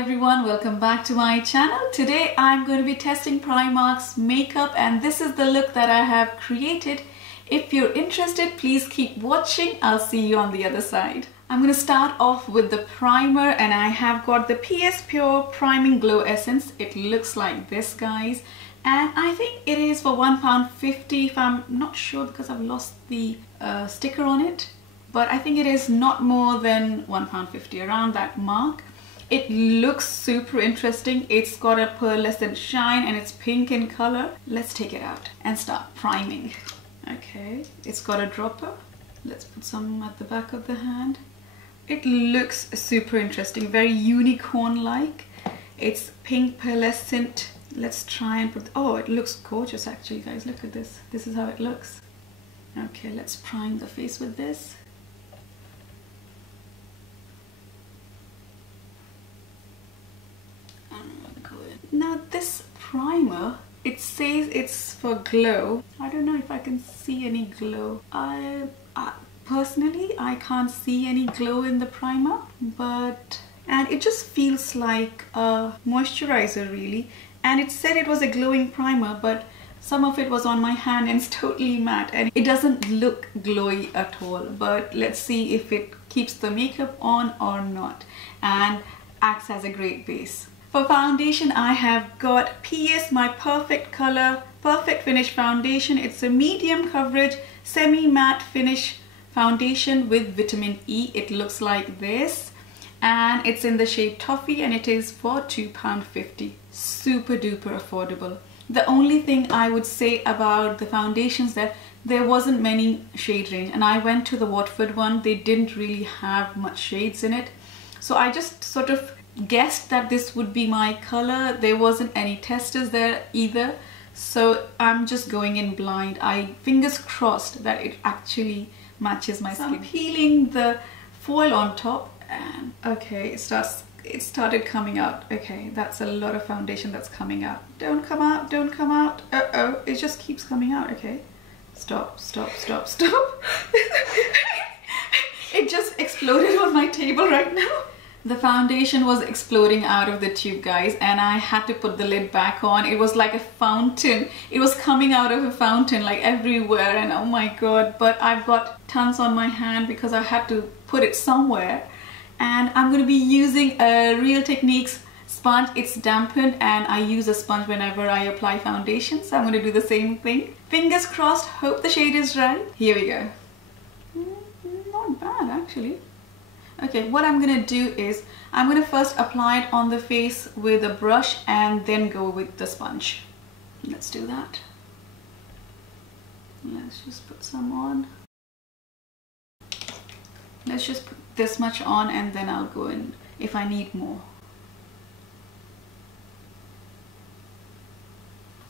everyone, welcome back to my channel. Today I'm going to be testing Primark's makeup and this is the look that I have created. If you're interested, please keep watching. I'll see you on the other side. I'm going to start off with the primer and I have got the PS Pure Priming Glow Essence. It looks like this, guys, and I think it is for £1.50 if I'm not sure because I've lost the sticker on it, but I think it is not more than £1.50, around that mark. It looks super interesting. It's got a pearlescent shine and it's pink in color. Let's take it out and start priming. Okay, it's got a dropper. Let's put some at the back of the hand. It looks super interesting, very unicorn-like. It's pink pearlescent. Let's try and put, oh, it looks gorgeous actually, guys. Look at this. This is how it looks. Okay, let's prime the face with this. Now this primer, it says it's for glow. I don't know if I can see any glow. Personally, I can't see any glow in the primer, and it just feels like a moisturizer really. And it said it was a glowing primer, but some of it was on my hand and it's totally matte and it doesn't look glowy at all. But let's see if it keeps the makeup on or not and acts as a great base. For foundation, I have got PS My Perfect Color Perfect Finish Foundation. It's a medium coverage semi-matte finish foundation with vitamin E. It looks like this and it's in the shade Toffee and it is for £2.50. Super duper affordable. The only thing I would say about the foundations that there wasn't many shade range, and I went to the Watford one. They didn't really have much shades in it, so I just sort of guessed that this would be my color. There wasn't any testers there either, so I'm just going in blind. I fingers crossed that it actually matches my skin. I'm peeling the foil on top and okay, it started coming out. Okay, that's a lot of foundation that's coming out. Don't come out, don't come out. Uh-oh, it just keeps coming out. Okay, stop. It just exploded on my table right now. The foundation was exploding out of the tube, guys, and I had to put the lid back on. It was like a fountain. It was coming out of a fountain like everywhere, and oh my god. But I've got tons on my hand because I had to put it somewhere. And I'm going to be using a Real Techniques sponge. It's dampened and I use a sponge whenever I apply foundation, so I'm going to do the same thing. Fingers crossed, hope the shade is right. Here we go. Not bad actually. Okay, what I'm gonna do is I'm gonna first apply it on the face with a brush and then go with the sponge. Let's do that. Let's just put some on. Let's just put this much on and then I'll go in if I need more.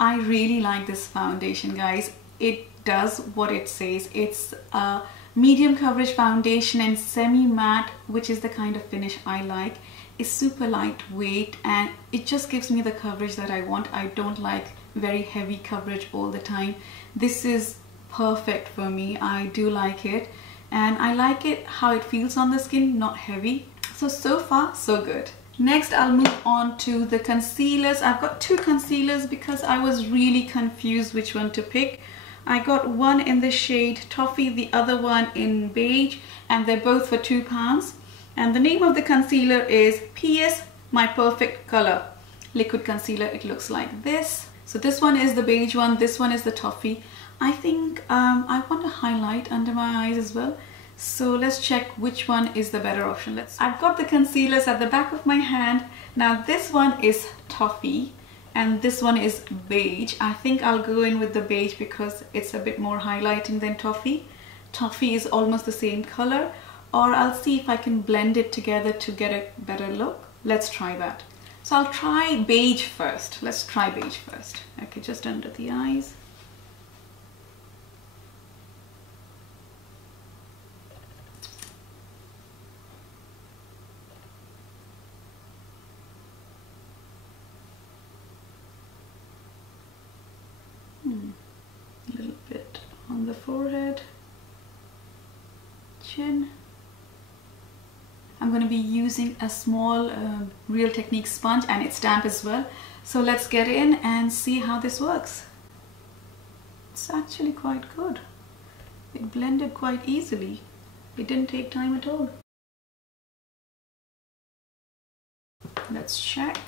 I really like this foundation, guys. It does what it says. It's a medium coverage foundation and semi-matte, which is the kind of finish I like. It's super lightweight and it just gives me the coverage that I want. I don't like very heavy coverage all the time. This is perfect for me. I do like it and I like it how it feels on the skin, not heavy. So far so good. Next I'll move on to the concealers. I've got two concealers because I was really confused which one to pick. I got one in the shade Toffee, the other one in beige, and they're both for £2. And the name of the concealer is PS My Perfect Color Liquid Concealer. It looks like this. So this one is the beige one, this one is the Toffee. I think I want to highlight under my eyes as well. So let's check which one is the better option. I've got the concealers at the back of my hand. Now this one is Toffee and this one is beige. I think I'll go in with the beige because it's a bit more highlighting than Toffee. Toffee is almost the same color, or I'll see if I can blend it together to get a better look. Let's try that. So I'll try beige first. Let's try beige first. Okay, just under the eyes. A little bit on the forehead, chin. I'm I'm going to be using a small Real Technique sponge, and it's damp as well. So let's get in and see how this works. It's actually quite good. It blended quite easily. It didn't take time at all. Let's check.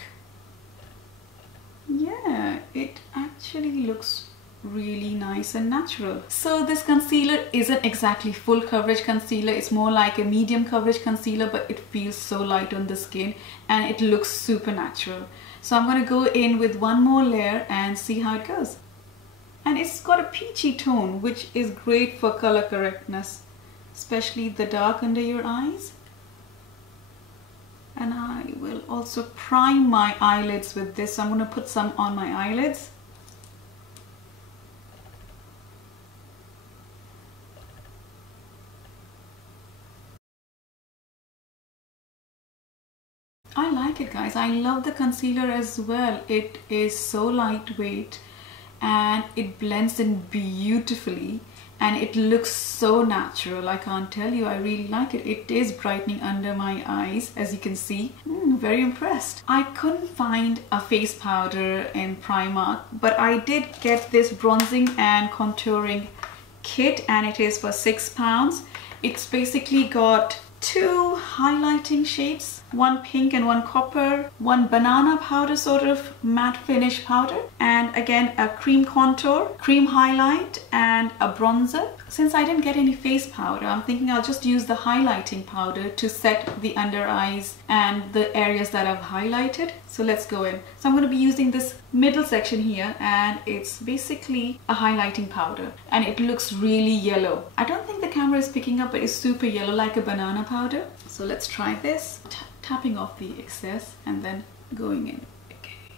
Yeah, it actually looks really nice and natural. So this concealer isn't exactly full coverage concealer, it's more like a medium coverage concealer, but it feels so light on the skin and it looks super natural. So I'm going to go in with one more layer and see how it goes. And it's got a peachy tone, which is great for color correctness, especially the dark under your eyes. And I will also prime my eyelids with this. So I'm going to put some on my eyelids. I like it, guys. I love the concealer as well. It is so lightweight and it blends in beautifully and it looks so natural. I can't tell you, I really like it. It is brightening under my eyes, as you can see. Very impressed. I couldn't find a face powder in Primark, but I did get this bronzing and contouring kit and it is for £6. It's basically got 2 highlighting shades, one pink and one copper, one banana powder sort of matte finish powder, and again a cream contour, cream highlight, and a bronzer. Since I didn't get any face powder, I'm thinking I'll just use the highlighting powder to set the under eyes and the areas that I've highlighted. So let's go in. So I'm going to be using this middle section here, and it's basically a highlighting powder and it looks really yellow. I don't think the camera is picking up, but it's super yellow like a banana powder. So let's try this. Tapping off the excess and then going in. Okay.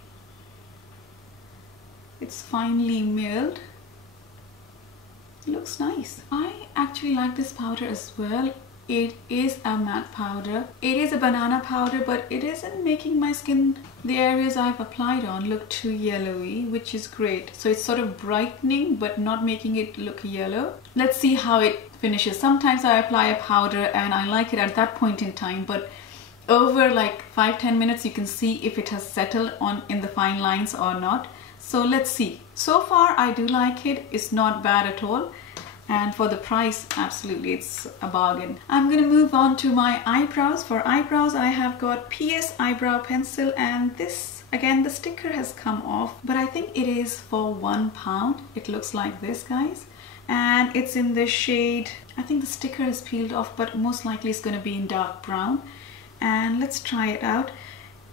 It's finely milled. It looks nice. I actually like this powder as well. It is a matte powder. It is a banana powder, but it isn't making my skin, the areas I've applied on, look too yellowy, which is great. So it's sort of brightening but not making it look yellow. Let's see how it finishes. Sometimes I apply a powder and I like it at that point in time, but over like 5-10 minutes you can see if it has settled on in the fine lines or not. So let's see. So far I do like it. It's not bad at all. And for the price, absolutely, it's a bargain. I'm going to move on to my eyebrows. For eyebrows, I have got PS eyebrow pencil, and this, again, the sticker has come off, but I think it is for £1. It looks like this, guys. And it's in the shade, I think the sticker is peeled off, but most likely it's going to be in dark brown. And let's try it out.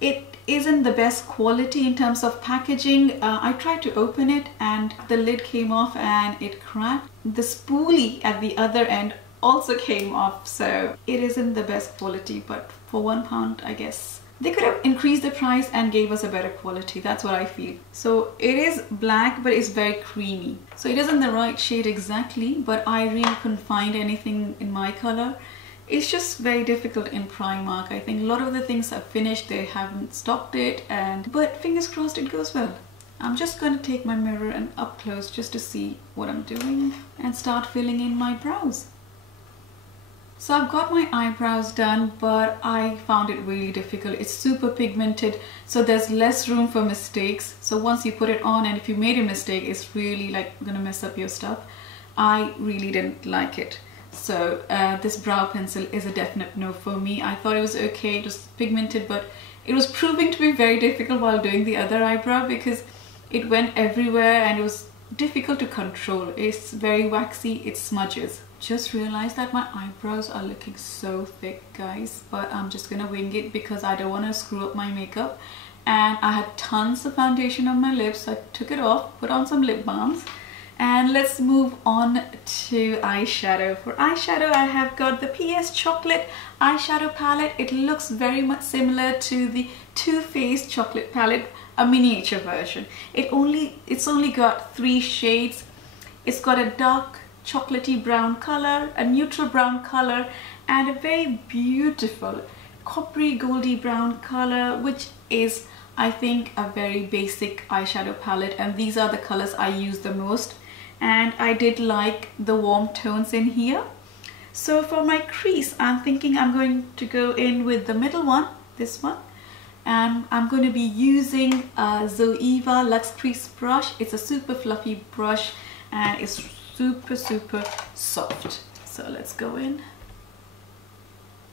It isn't the best quality in terms of packaging. I tried to open it and the lid came off and it cracked. The spoolie at the other end also came off, so it isn't the best quality, but for £1, I guess they could have increased the price and gave us a better quality. That's what I feel. So it is black, but it's very creamy. So it isn't the right shade exactly, but I really couldn't find anything in my color. It's just very difficult in Primark. I think a lot of the things are finished, they haven't stocked it, but fingers crossed it goes well. I'm just going to take my mirror and up close just to see what I'm doing and start filling in my brows. So I've got my eyebrows done, but I found it really difficult. It's super pigmented, so there's less room for mistakes. So once you put it on and if you made a mistake, it's really like gonna mess up your stuff. I really didn't like it. So this brow pencil is a definite no for me. I thought it was okay, it was pigmented, but it was proving to be very difficult while doing the other eyebrow because it went everywhere and it was difficult to control. It's very waxy, it smudges. Just realized that my eyebrows are looking so thick, guys, but I'm just gonna wing it because I don't want to screw up my makeup. And I had tons of foundation on my lips, so I took it off, put on some lip balms. And let's move on to eyeshadow. For eyeshadow, I have got the PS Chocolate eyeshadow palette. It looks very much similar to the Too Faced chocolate palette, a miniature version. It's only got 3 shades. It's got a dark chocolatey brown color, a neutral brown color, and a very beautiful coppery goldy brown color, which is, I think, a very basic eyeshadow palette, and these are the colors I use the most. And I did like the warm tones in here. So for my crease, I'm thinking I'm going to go in with the middle one, this one. And I'm going to be using a Zoeva Luxe Crease brush. It's a super fluffy brush and it's super soft. So let's go in.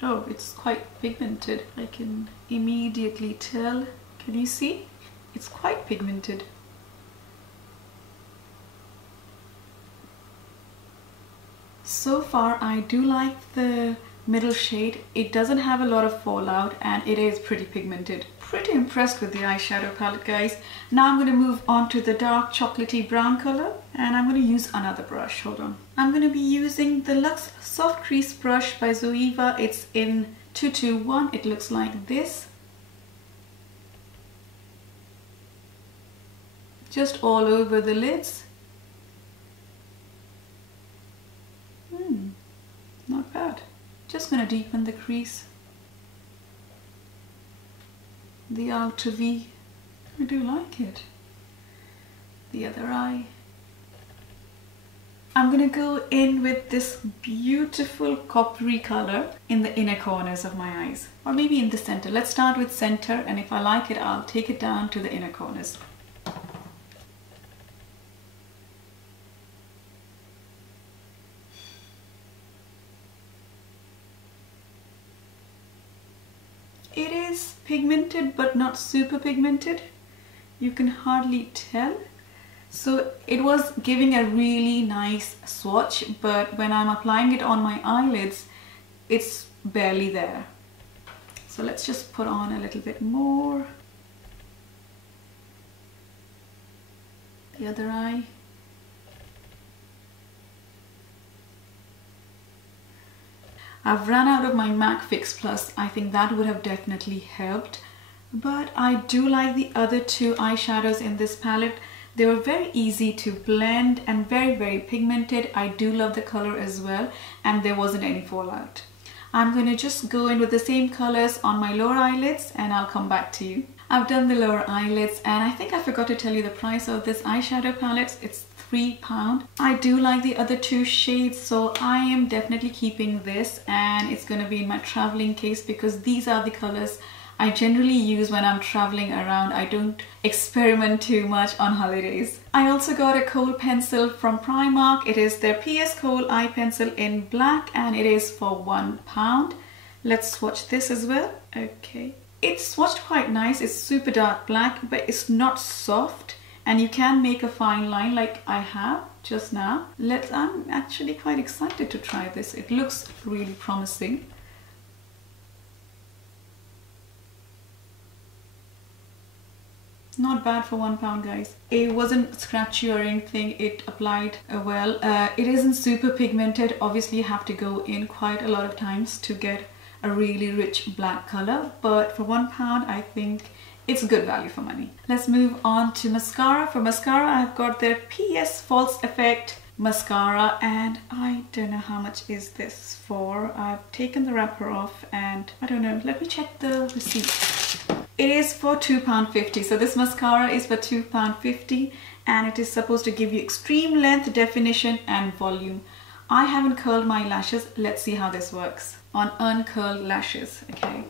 Oh, it's quite pigmented. I can immediately tell. Can you see? It's quite pigmented. So far, I do like the middle shade. It doesn't have a lot of fallout and it is pretty pigmented. Pretty impressed with the eyeshadow palette, guys. Now I'm going to move on to the dark chocolatey brown color and I'm going to use another brush. Hold on. I'm going to be using the Luxe Soft Crease brush by Zoeva. It's in 221. It looks like this. Just all over the lids. Not bad. Just going to deepen the crease. The outer V. I do like it. The other eye. I'm going to go in with this beautiful coppery color in the inner corners of my eyes. Or maybe in the center. Let's start with center and if I like it, I'll take it down to the inner corners. It is pigmented but not super pigmented. You can hardly tell. So it was giving a really nice swatch, but when I'm applying it on my eyelids, it's barely there. So let's just put on a little bit more. The other eye. I've run out of my MAC Fix Plus. I think that would have definitely helped. But I do like the other two eyeshadows in this palette. They were very easy to blend and very pigmented. I do love the color as well and there wasn't any fallout. I'm going to just go in with the same colors on my lower eyelids and I'll come back to you. I've done the lower eyelids and I think I forgot to tell you the price of this eyeshadow palette. It's £3. I do like the other two shades, so I am definitely keeping this and it's going to be in my traveling case because these are the colors I generally use when I'm traveling around. I don't experiment too much on holidays. I also got a kohl pencil from Primark. It is their PS Kohl eye pencil in black and it is for £1. Let's swatch this as well. Okay. It's swatched quite nice. It's super dark black, but it's not soft. And you can make a fine line like I have just now. I'm actually quite excited to try this. It looks really promising. Not bad for £1, guys. It wasn't scratchy or anything. It applied well. It isn't super pigmented. Obviously you have to go in quite a lot of times to get a really rich black color. But for £1, I think it's good value for money. Let's move on to mascara. For mascara, I've got their PS False Effect mascara and I don't know how much is this for. I've taken the wrapper off and I don't know. Let me check the receipt. It is for £2.50. So this mascara is for £2.50 and it is supposed to give you extreme length, definition and volume. I haven't curled my lashes. Let's see how this works on uncurled lashes. Okay.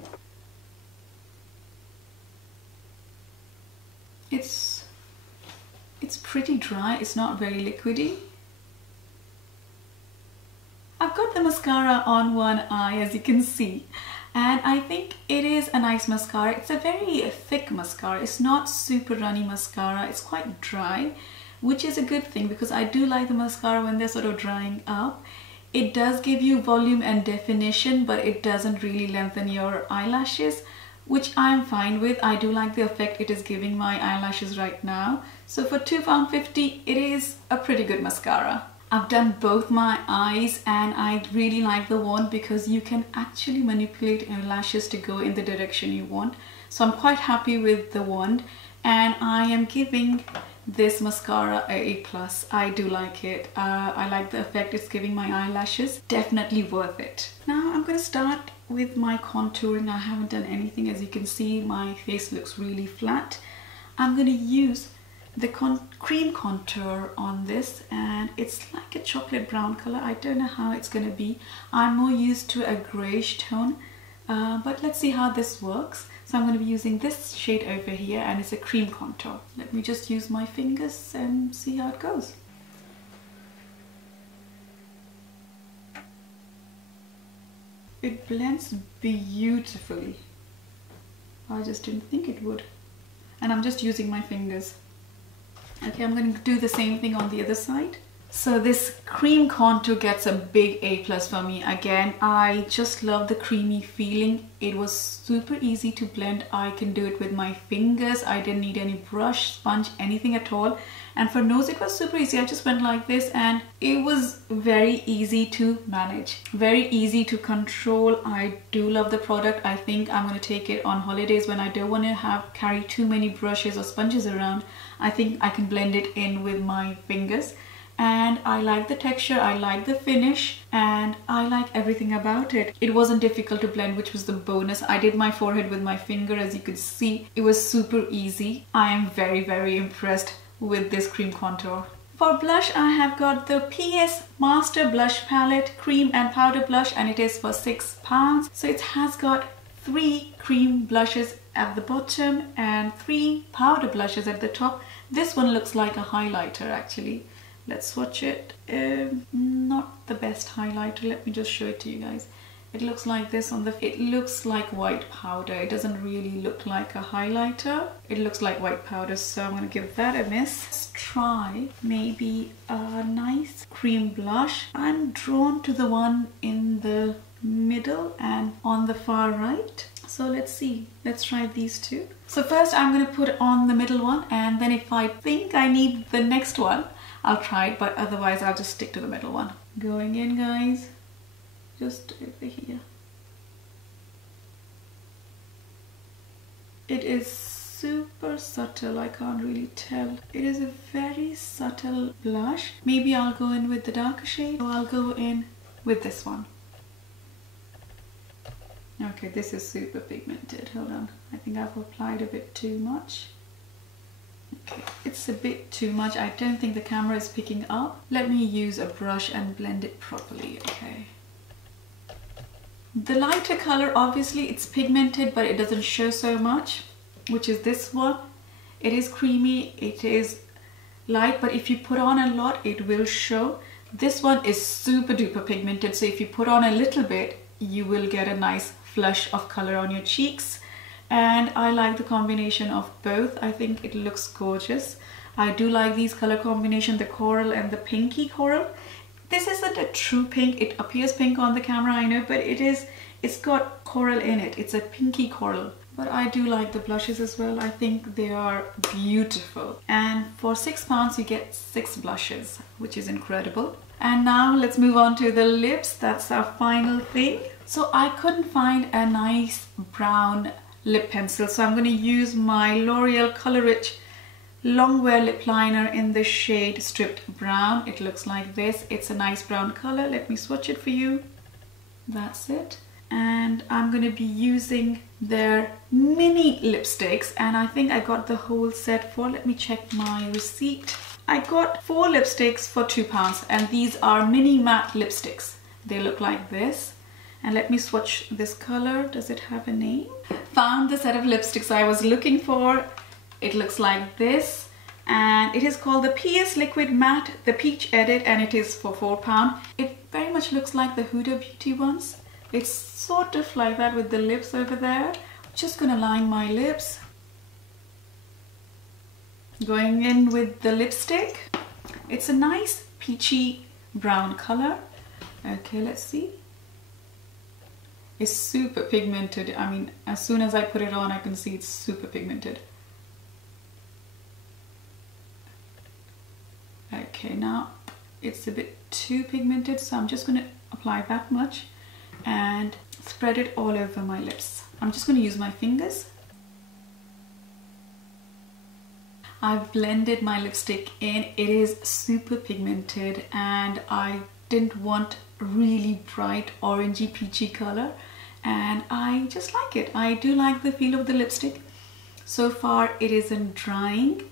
It's pretty dry. It's not very liquidy. I've got the mascara on one eye, as you can see, and I think it is a nice mascara. It's a very thick mascara. It's not super runny mascara. It's quite dry, which is a good thing because I do like the mascara when they're sort of drying up. It does give you volume and definition, but it doesn't really lengthen your eyelashes, which I'm fine with. I do like the effect it is giving my eyelashes right now. So for £2.50, it is a pretty good mascara. I've done both my eyes and I really like the wand because you can actually manipulate your lashes to go in the direction you want. So I'm quite happy with the wand and I am giving this mascara a A+. I do like it. I like the effect it's giving my eyelashes. Definitely worth it. Now I'm going to start with my contouring. I haven't done anything. As you can see, my face looks really flat. I'm going to use the cream contour on this, and it's like a chocolate brown color. I don't know how it's going to be. I'm more used to a grayish tone, but let's see how this works. So I'm going to be using this shade over here, and it's a cream contour. Let me just use my fingers and see how it goes. It blends beautifully. I just didn't think it would. And I'm just using my fingers. Okay, I'm going to do the same thing on the other side. So this cream contour gets a big A+ for me. Again, I just love the creamy feeling. It was super easy to blend. I can do it with my fingers. I didn't need any brush, sponge, anything at all. And for nose, it was super easy. I just went like this and it was very easy to manage. Very easy to control. I do love the product. I think I'm going to take it on holidays when I don't want to carry too many brushes or sponges around. I think I can blend it in with my fingers. And I like the texture, I like the finish, and I like everything about it. It wasn't difficult to blend, which was the bonus. I did my forehead with my finger, as you could see. It was super easy. I am very, very impressed with this cream contour. For blush, I have got the PS Master Blush Palette Cream and Powder Blush, and it is for £6. So it has got 3 cream blushes at the bottom and 3 powder blushes at the top. This one looks like a highlighter actually. Let's swatch it. Not the best highlighter. Let me just show it to you guys. It looks like this on the... It looks like white powder. It doesn't really look like a highlighter. It looks like white powder, so I'm going to give that a miss. Let's try maybe a nice cream blush. I'm drawn to the one in the middle and on the far right. So let's see. Let's try these two. So first I'm going to put on the middle one, and then if I think I need the next one, I'll try it, but otherwise I'll just stick to the middle one. Going in, guys, just over here. It is super subtle, I can't really tell. It is a very subtle blush. Maybe I'll go in with the darker shade, or I'll go in with this one. Okay, this is super pigmented. Hold on, I think I've applied a bit too much. Okay, it's a bit too much. I don't think the camera is picking up. Let me use a brush and blend it properly, okay? The lighter color, obviously it's pigmented, but it doesn't show so much, which is this one. It is creamy, it is light, but if you put on a lot, it will show. This one is super duper pigmented, so if you put on a little bit, you will get a nice flush of color on your cheeks. And I like the combination of both. I think it looks gorgeous. I do like these color combination, the coral and the pinky coral. This isn't a true pink. It appears pink on the camera, I know, but it's got coral in it. It's a pinky coral. But I do like the blushes as well. I think they are beautiful. And for £6 you get 6 blushes, which is incredible. And now let's move on to the lips. That's our final thing. So I couldn't find a nice brown lip pencil, so I'm going to use my L'Oreal Color Rich Longwear lip liner in the shade Stripped Brown. It looks like this. It's a nice brown color. Let me swatch it for you. That's it. And I'm going to be using their mini lipsticks, and I think I got the whole set for, let me check my receipt. I got 4 lipsticks for £2, and these are mini matte lipsticks. They look like this. And let me swatch this color. Does it have a name? Found the set of lipsticks I was looking for. It looks like this, and it is called the PS Liquid Matte, the Peach Edit, and it is for £4. It very much looks like the Huda Beauty ones. It's sort of like that with the lips over there. Just gonna line my lips. Going in with the lipstick. It's a nice peachy brown color. Okay, let's see. It's super pigmented. I mean, as soon as I put it on, I can see it's super pigmented. Okay, now it's a bit too pigmented, so I'm just going to apply that much and spread it all over my lips. I'm just going to use my fingers. I've blended my lipstick in. It is super pigmented, and I didn't want really bright orangey peachy color, and I just like it. I do like the feel of the lipstick. So far it isn't drying.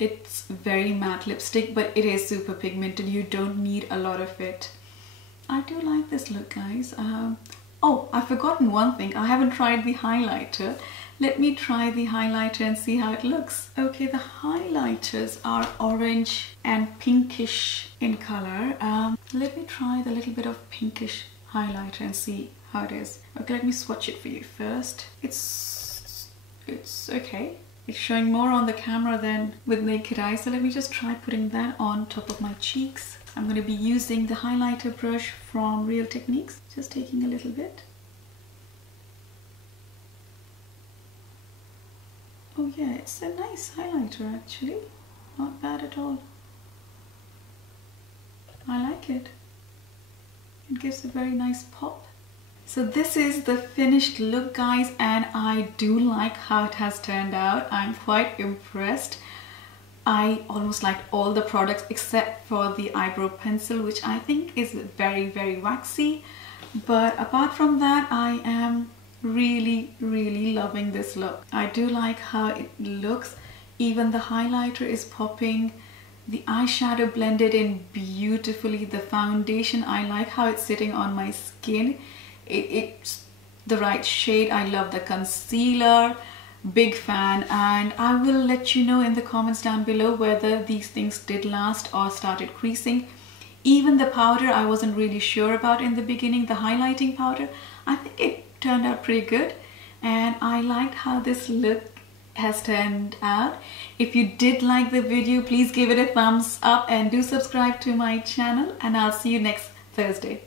It's very matte lipstick, but it is super pigmented. You don't need a lot of it. I do like this look, guys. Oh, I've forgotten one thing. I haven't tried the highlighter. Let me try the highlighter and see how it looks. Okay, the highlighters are orange and pinkish in color. Let me try the little bit of pinkish highlighter and see how it is. Okay, let me swatch it for you first. It's okay. It's showing more on the camera than with naked eye, so let me just try putting that on top of my cheeks. I'm going to be using the highlighter brush from Real Techniques. Just taking a little bit. Oh yeah, it's a nice highlighter actually. Not bad at all. I like it. It gives a very nice pop. So this is the finished look, guys, and I do like how it has turned out. I'm quite impressed. I almost liked all the products except for the eyebrow pencil, which I think is very, very waxy. But apart from that, I am really, really loving this look. I do like how it looks. Even the highlighter is popping. The eyeshadow blended in beautifully. The foundation, I like how it's sitting on my skin. It's the right shade. I love the concealer. Big fan. And I will let you know in the comments down below whether these things did last or started creasing. Even the powder I wasn't really sure about in the beginning. The highlighting powder, I think it turned out pretty good. And I liked how this look has turned out. If you did like the video, please give it a thumbs up and do subscribe to my channel, and I'll see you next Thursday.